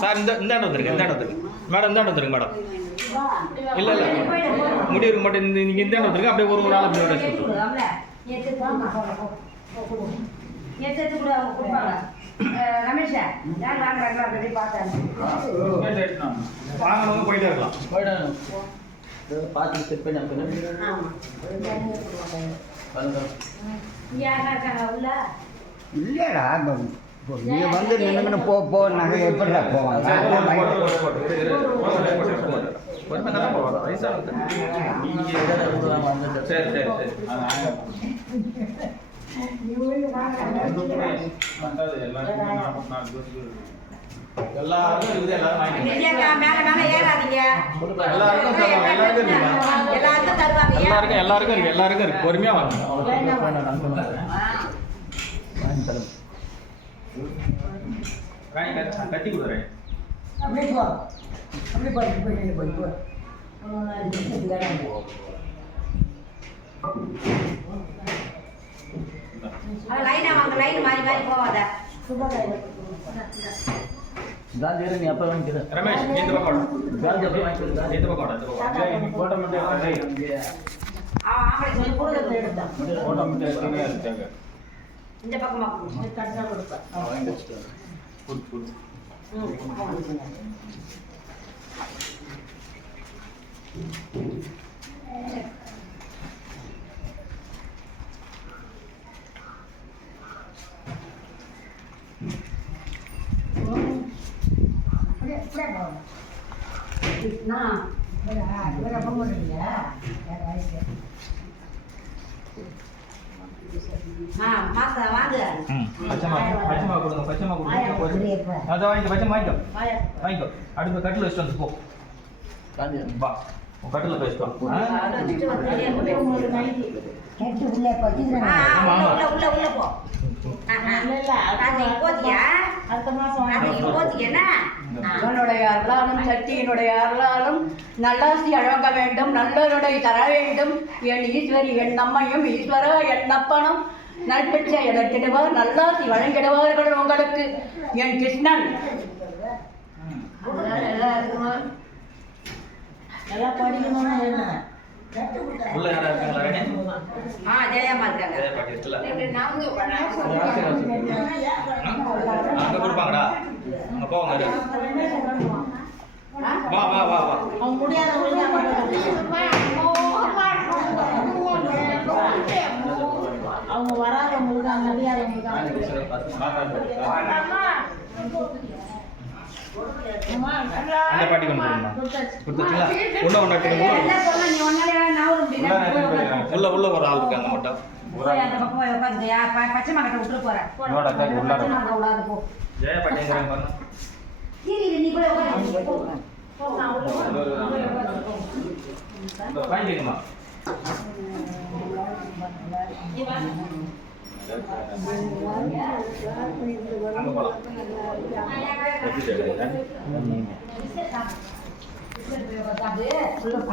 Sir இந்தாண்ட வந்துருங்க madam இந்தாண்ட வந்துருங்க மேடம். இல்லை முடிவுக்கு மட்டும் நீங்கள் இந்தாண்ட வந்துருங்க. அப்படியே ஒரு ஆள் அப்படியே ரமேஷா வாங்கினவங்க போயிட்டே இருக்கலாம். பார்த்து செட் பண்ணி இல்லைடா நீ வந்து நின்று போ நாங்கள் எப்படிடா போவோம்? சரி சரி சரி எல்லாருக்கும் இருக்குது. எல்லாருக்கும் இருக்கு. பொறுமையா வாங்க. கட்டி கொடுக்குறேன். நீ அப்ப ரமேஷ் இந்த பக்கம் இந்த பக்கமா வாங்கிக்கோ. அடுத்த கட்டில் வச்சுட்டு வந்து போ. வா கட்டில் வச்சுட்டு சக்தியினுடைய அருளாலும் நல்லாசி அழக வேண்டும், நல்லருடைய தர வேண்டும். என் ஈஸ்வரி என் நம்மையும் ஈஸ்வர என்னப்பனும் நட்பிச்சை எதற்கிடுவார், நல்லாசி வழங்கிடுவார்கள் உங்களுக்கு என் கிருஷ்ணன். எல்லாம் படிக்கணும்னா என்ன உள்ள யாரா இருக்காங்களா? ஜெயம்மா இருக்காங்க. அங்க கொடுப்பாங்கடா. அங்க போவாங்க. வா வா வா வா. அவங்க முடியாதவங்க அவங்க வராதவங்களுக்கு முடியாதவங்களுக்கு அந்த பாட்டி கொண்டு கொடுத்துங்களா? உள்ள உள்ள ஒரு ஆள் இருக்காங்க மட்டும். பச்சை மரத்தை விட்டு போறேன். ஜெய பாட்டிங்கிறாங்க பாருங்க. வாங்கிக்கணுமா? அங்க போலாம்.